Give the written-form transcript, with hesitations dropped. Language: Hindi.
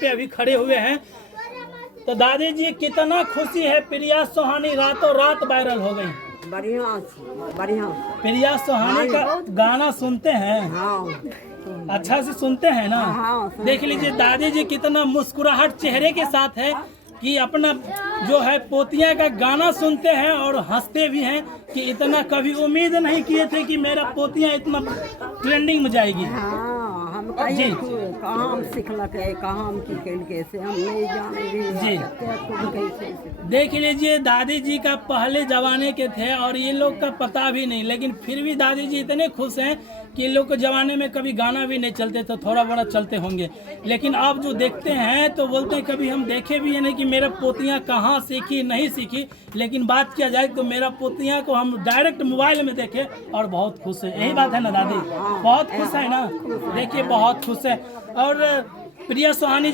पे अभी खड़े हुए हैं। तो दादी जी कितना खुशी है, प्रिया सुहानी रातों रात वायरल हो गई। बढ़िया बढ़िया। प्रिया सुहानी का गाना सुनते हैं? हाँ अच्छा से सुनते हैं ना? हाँ। देख लीजिए दादी जी कितना मुस्कुराहट चेहरे के साथ है कि अपना जो है पोतिया का गाना सुनते हैं और हंसते भी हैं कि इतना कभी उम्मीद नहीं किए थे कि मेरा पोतिया इतना ट्रेंडिंग में जाएगी। हाँ, हम जी। कहाँ हम सिखलक है, कहाँ हम की कैल कैसे हम नहीं जाने जी। कैसे। देख लीजिए दादी जी का पहले जमाने के थे और ये लोग का पता भी नहीं, लेकिन फिर भी दादी जी इतने खुश हैं कि इन लोग के जमाने में कभी गाना भी नहीं चलते तो थोड़ा बड़ा चलते होंगे, लेकिन अब जो देखते हैं तो बोलते हैं कभी हम देखे भी नहीं कि मेरा पोतियाँ कहाँ सीखी नहीं सीखी, लेकिन बात किया जाए तो मेरा पोतियाँ को हम डायरेक्ट मोबाइल में देखे और बहुत खुश है। यही बात है ना दादी? बहुत खुश है ना? देखिए बहुत खुश है। और प्रिया सुहानी